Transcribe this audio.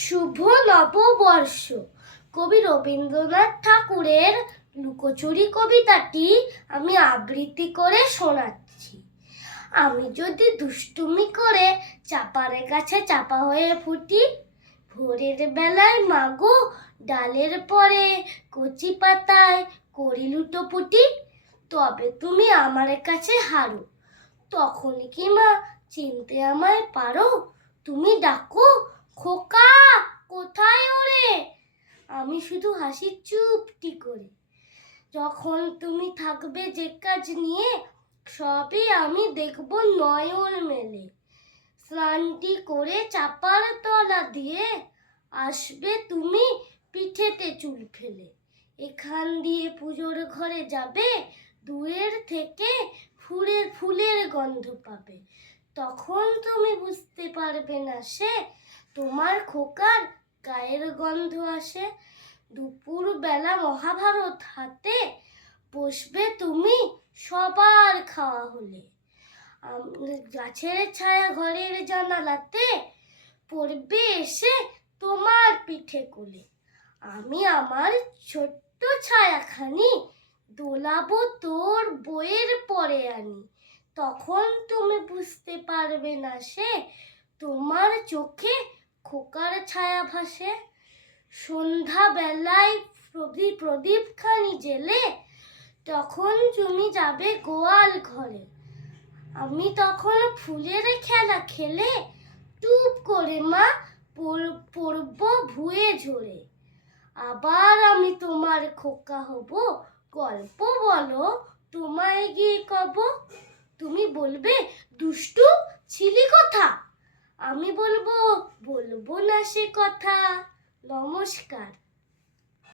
শুভ নববর্ষ। কবি রবীন্দ্রনাথ ঠাকুরের লুকোচুরি কবিতাটি আমি আবৃত্তি করে শোনাচ্ছি। আমি যদি দুষ্টুমি করে চাপার গাছে চাপা হয়ে ফুটি, ভোরের বেলায় মাগো ডালের পরে কচি পাতায় করি লুটোপুটি, তবে তুমি আমার কাছে হারো। তখন কি মা চিনতে আমায় পারো? তুমি ডাকো, খোকা কোথায় ওরে? আমি শুধু হাসি চুপটি করে। যখন তুমি থাকবে যে কাজ নিয়ে, সবই আমি দেখব নয়ন মেলে। স্নানটি করে চাপার তলা দিয়ে আসবে তুমি পিঠেতে চুল ফেলে। এখান দিয়ে পুজোর ঘরে যাবে, দূরের থেকে ফুলের গন্ধ পাবে। তখন তুমি বুঝতে পারবে না সে তোমার খোকার গায়ের গন্ধ আসে। দুপুর বেলা মহাভারত হাতে বসবে তুমি সবার খাওয়া হলে। গাছের ছায়া ঘরের জানালাতে পড়বে এসে তোমার পিঠে কোলে। আমি আমার ছোট্ট ছায়াখানি দোলাবো তোর বইয়ের পরে আনি। তখন তুমি বুঝতে পারবে না সে তোমার চোখে খোকার ছায়া ভাসে। সন্ধ্যা বেলায় প্রদীপ খানি জেলে তখন তুমি যাবে গোয়াল ঘরে। আমি তখন ফুলের খেলা খেলে টুপ করে মা পড়ব ভুয়ে ঝরে। আবার আমি তোমার খোকা হব, গল্প বলো তোমায় গিয়ে কব। তুমি বলবে দুষ্টু ছিলি কথা, আমি বলবো না সে কথা। নমস্কার।